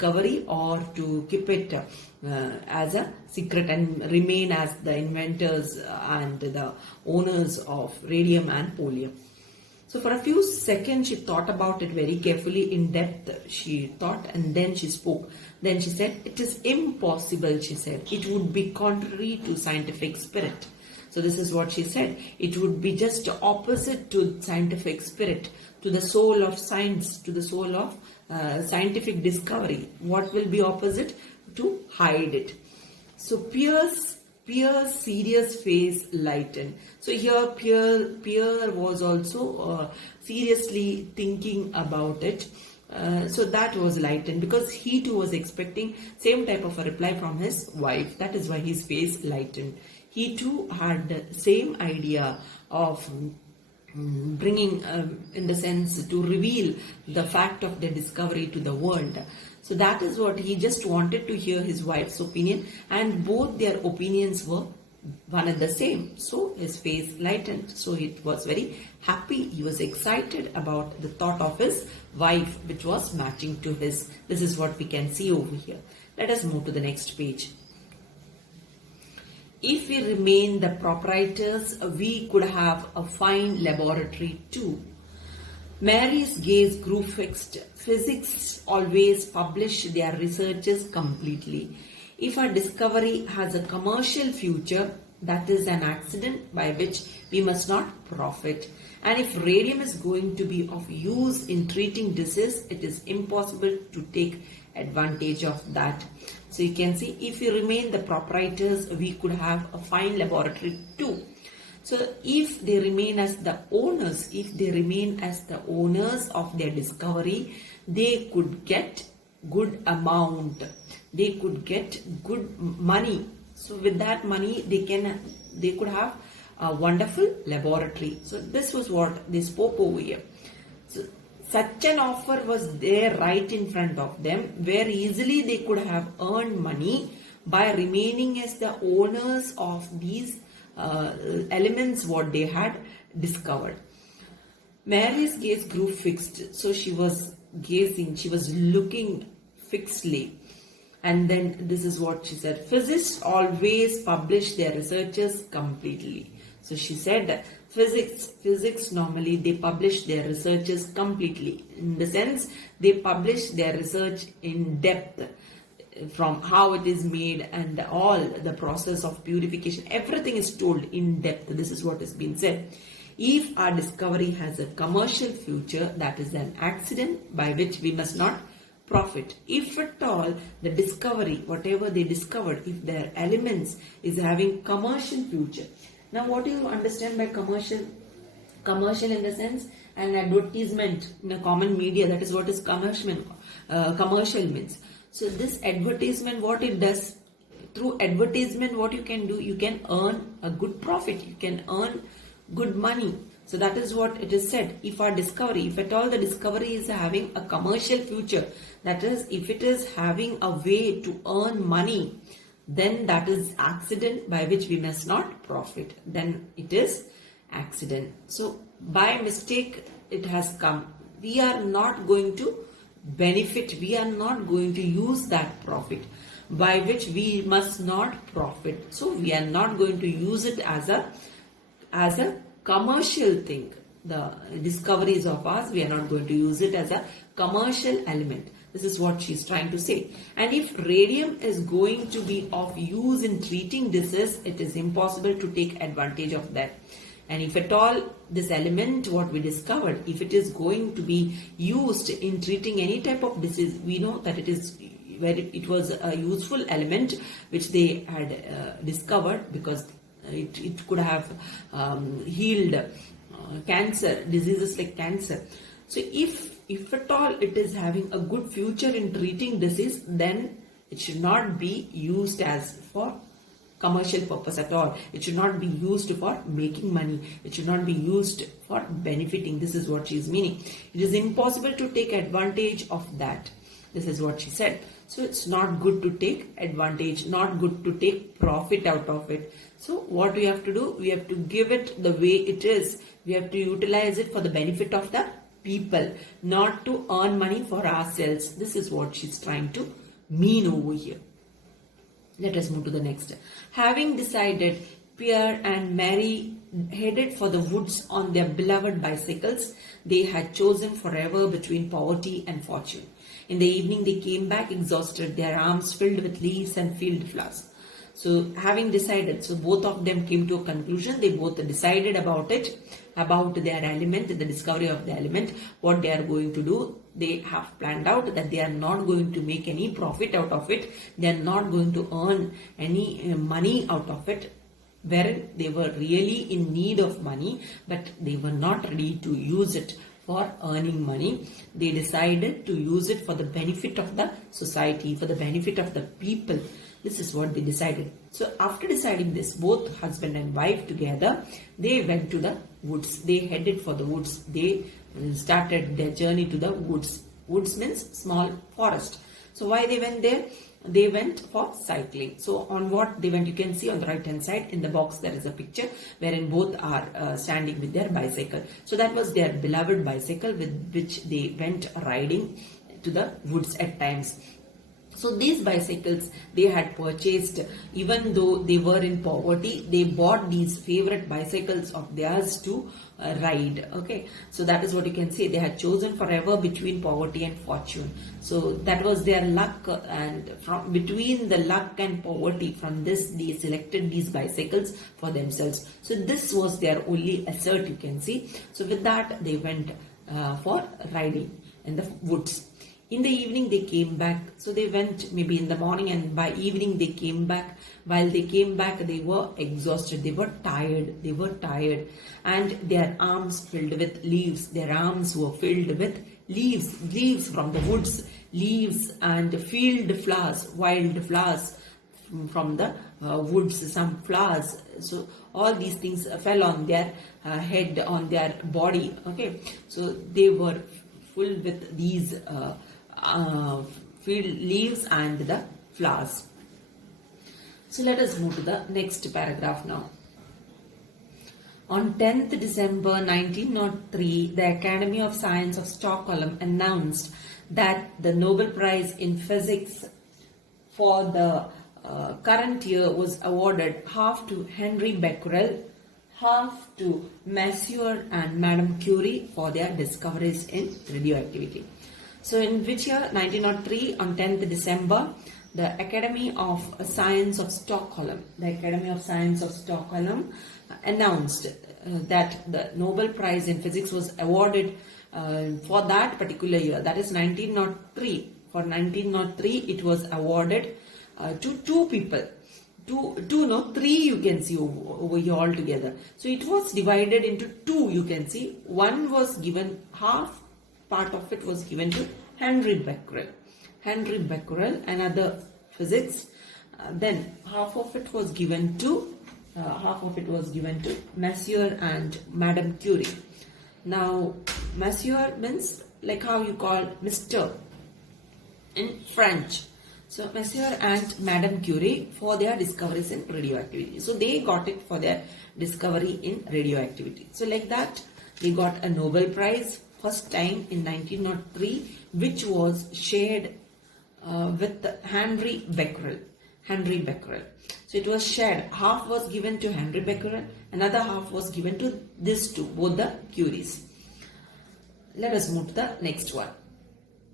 discovery or to keep it as a secret and remain as the inventors and the owners of radium and polonium. So for a few seconds she thought about it very carefully, in depth she thought, and then she spoke. Then she said, "It is impossible," she said. "It would be contrary to scientific spirit." So this is what she said. It would be just opposite to scientific spirit, to the soul of science, to the soul of scientific discovery. What will be opposite? To hide it. So Pierre's serious face lightened. So here Pierre was also seriously thinking about it. So that was lightened because he too was expecting same type of a reply from his wife. That is why his face lightened. He too had the same idea of bringing, in the sense, to reveal the fact of the discovery to the world. So that is what he just wanted to hear his wife's opinion, and both their opinions were one and the same. So his face lightened. So it was very happy. He was excited about the thought of his wife, which was matching to his. This is what we can see over here. Let us move to the next page. If we remain the proprietors, we could have a fine laboratory too. Mary's gaze grew fixed. Physics always publish their researches completely. If a discovery has a commercial future, that is an accident by which we must not profit. And if radium is going to be of use in treating disease, it is impossible to take advantage of that. So you can see, if we remain the proprietors, we could have a fine laboratory too. So if they remain as the owners, of their discovery, they could get good amount. They could get good money. So with that money, they could have a wonderful laboratory. So this was what they spoke over here. So such an offer was there right in front of them, where easily they could have earned money by remaining as the owners of these elements what they had discovered. Mary's gaze grew fixed. So she was gazing, she was looking fixedly. And then this is what she said. Physicists always publish their researches completely. So she said physics normally they publish their researches completely. In the sense, they publish their research in depth, from how it is made and all the process of purification. Everything is told in depth. This is what has been said. If our discovery has a commercial future, that is an accident by which we must not profit. If at all the discovery, whatever they discovered, if their elements is having commercial future. Now what do you understand by commercial? Commercial in the sense an advertisement in a common media. That is what is commercial means. So this advertisement, what it does, through advertisement what you can do, you can earn a good profit, you can earn good money. So that is what it is said. If our discovery, if at all the discovery is having a commercial future, that is, if it is having a way to earn money, then that is accident by which we must not profit. Then it is accident. So by mistake it has come. We are not going to benefit. We are not going to use that profit by which we must not profit. So we are not going to use it as a commercial thing. The discoveries of ours, we are not going to use it as a commercial element. This is what she is trying to say. And if radium is going to be of use in treating disease, it is impossible to take advantage of that. And if at all this element, what we discovered, if it is going to be used in treating any type of disease, we know that it was a useful element which they had discovered, because it could have healed cancer, diseases like cancer. So if at all it is having a good future in treating disease, then it should not be used as for commercial purpose at all. It should not be used for making money. It should not be used for benefiting. This is what she is meaning. It is impossible to take advantage of that. This is what she said. So it's not good to take advantage, not good to take profit out of it. So what we have to do, we have to give it the way it is. We have to utilize it for the benefit of the people, not to earn money for ourselves. This is what she's trying to mean over here. Let us move to the next. Having decided, Pierre and Mary headed for the woods on their beloved bicycles they had chosen forever between poverty and fortune. In the evening they came back exhausted, their arms filled with leaves and field flowers. So having decided, so both of them came to a conclusion, they both decided about it, about their element, the discovery of the element, what they are going to do. They have planned out that they are not going to make any profit out of it, they are not going to earn any money out of it, where they were really in need of money, but they were not ready to use it for earning money. They decided to use it for the benefit of the society, for the benefit of the people. This is what they decided. So after deciding this, both husband and wife together, they went to the woods. They headed for the woods. They started their journey to the woods. Woods means small forest. So why they went there? They went for cycling. So on what they went, you can see on the right hand side in the box there is a picture wherein both are standing with their bicycle. So that was their beloved bicycle with which they went riding to the woods at times. So these bicycles they had purchased, even though they were in poverty, they bought these favorite bicycles of theirs to ride. Okay, so that is what you can say. They had chosen forever between poverty and fortune. So that was their luck, and from between the luck and poverty, from this they selected these bicycles for themselves. So this was their only asset, you can see. So with that they went for riding in the woods. In the evening they came back. So they went maybe in the morning, and by evening they came back. While they came back, they were exhausted, they were tired, and their arms filled with leaves. Their arms were filled with leaves from the woods, leaves and field flowers, wild flowers from the woods, some flowers. So all these things fell on their head, on their body. Okay, so they were full with these field leaves and the flowers. So let us move to the next paragraph now. On 10th December 1903, the Academy of Science of Stockholm announced that the Nobel Prize in Physics for the current year was awarded half to Henry Becquerel, half to Monsieur and Madame Curie for their discoveries in radioactivity. So in which year? 1903, on 10th December, the Academy of Science of Stockholm, announced that the Nobel Prize in Physics was awarded for that particular year, that is 1903. For 1903, it was awarded to two people. Three you can see over here altogether. So it was divided into two, you can see. One was given, half part of it was given to Henry Becquerel, another physics. Then half of it was given to Monsieur and Madame Curie. Now Monsieur means like how you call Mr. in French. So Monsieur and Madame Curie for their discoveries in radioactivity. So they got it for their discovery in radioactivity. So like that they got a Nobel Prize first time in 1903, which was shared with Henry Becquerel. So it was shared. Half was given to Henry Becquerel, another half was given to these two, both the Curies. Let us move to the next one.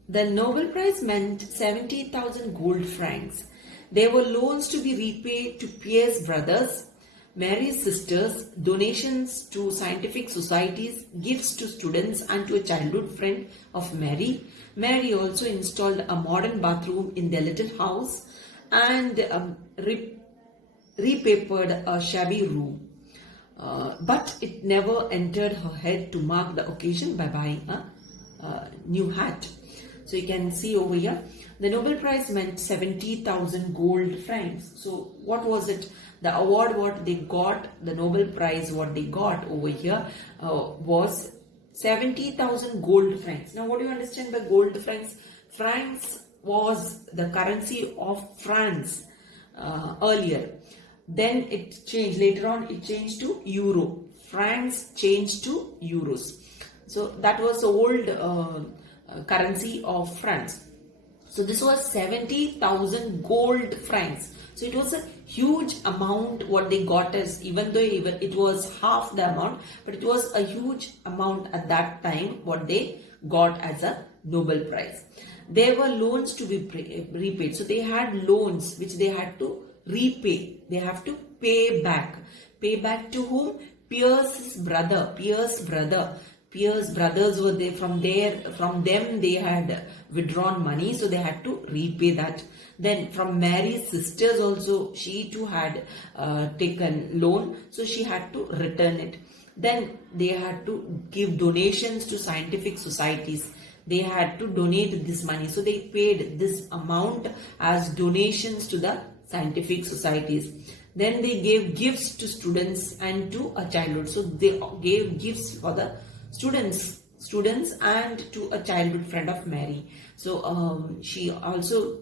The Nobel Prize meant 70,000 gold francs. There were loans to be repaid to Pierre's brothers, Mary's sisters, donations to scientific societies, gifts to students and to a childhood friend of Mary. Mary also installed a modern bathroom in their little house and repapered a shabby room. But it never entered her head to mark the occasion by buying a new hat. So you can see over here, the Nobel Prize meant 70,000 gold francs. So what was it? The award what they got, the Nobel Prize what they got over here was 70,000 gold francs. Now what do you understand by gold francs? Francs was the currency of France earlier. Then it changed, later on it changed to euro. Francs changed to euros. So that was the old currency of France. So this was 70,000 gold francs. So it was a huge amount what they got as, even though it was half the amount, but it was a huge amount at that time what they got as a Nobel Prize. There were loans to be repaid. So they had loans which they had to repay. They have to pay back. Pay back to whom? Pierce's brother. Pierce brothers were there. From them they had withdrawn money, so they had to repay that. Then from Mary's sisters also, she too had taken loan, so she had to return it. Then they had to give donations to scientific societies. They had to donate this money, so they paid this amount as donations to the scientific societies. Then they gave gifts to students and to a childhood. So they gave gifts for the students and to a childhood friend of Mary. So she also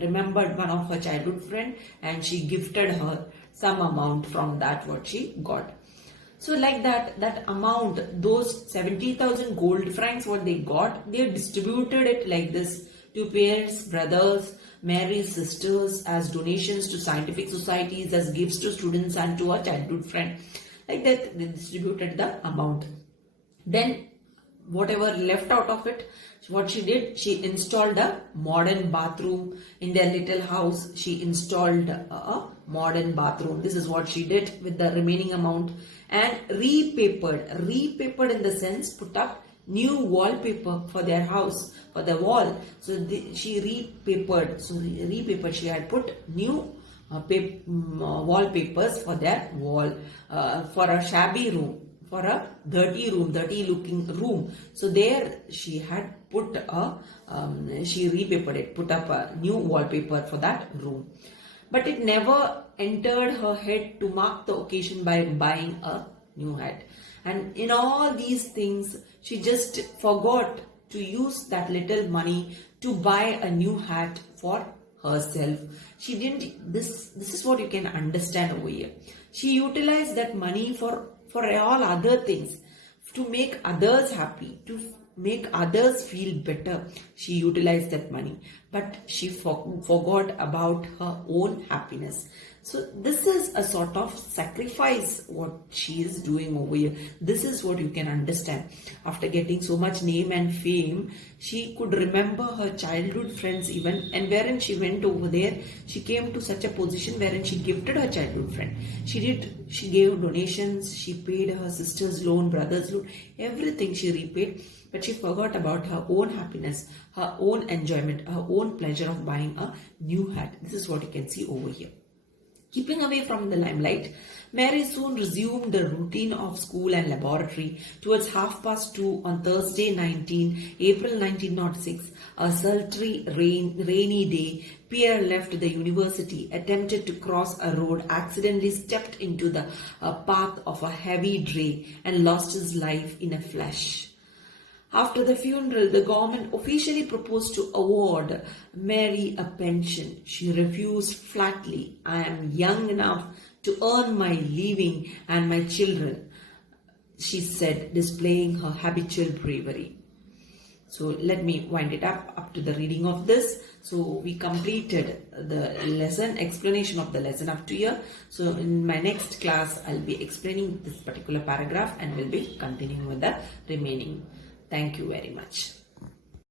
remembered one of her childhood friend, and she gifted her some amount from that what she got. So like that amount, those 70,000 gold francs what they got, they distributed it like this to Pierre's brothers, Mary's sisters, as donations to scientific societies, as gifts to students and to a childhood friend. Like that they distributed the amount. Then whatever left out of it, what she did, she installed a modern bathroom in their little house. She installed a modern bathroom. This is what she did with the remaining amount, and repapered in the sense put up new wallpaper for their house, for the wall. So she repapered. She had put new wallpapers for their wall, for a shabby room, for a dirty looking room. So there she had put she repapered it, put up a new wallpaper for that room. But it never entered her head to mark the occasion by buying a new hat. And in all these things, she just forgot to use that little money to buy a new hat for herself. She didn't, this is what you can understand over here. She utilized that money for all other things, to make others happy, to make others feel better. She utilized that money, but she forgot about her own happiness. So this is a sort of sacrifice what she is doing over here. This is what you can understand. After getting so much name and fame, she could remember her childhood friends even, and wherein she went over there, she came to such a position wherein she gifted her childhood friend. She gave donations, she paid her sister's loan, brother's loan, everything she repaid. But she forgot about her own happiness, her own enjoyment, her own pleasure of buying a new hat. This is what you can see over here. Keeping away from the limelight, Mary soon resumed the routine of school and laboratory. Towards 2:30 on Thursday, April 1906, a sultry, rainy day, Pierre left the university, attempted to cross a road, accidentally stepped into the path of a heavy dray, and lost his life in a flash. After the funeral, the government officially proposed to award Mary a pension. She refused flatly. "I am young enough to earn my living and my children," she said, displaying her habitual bravery. So let me wind it up to the reading of this. So we completed the lesson, explanation of the lesson up to here. So in my next class, I'll be explaining this particular paragraph and we'll be continuing with the remaining. Thank you very much.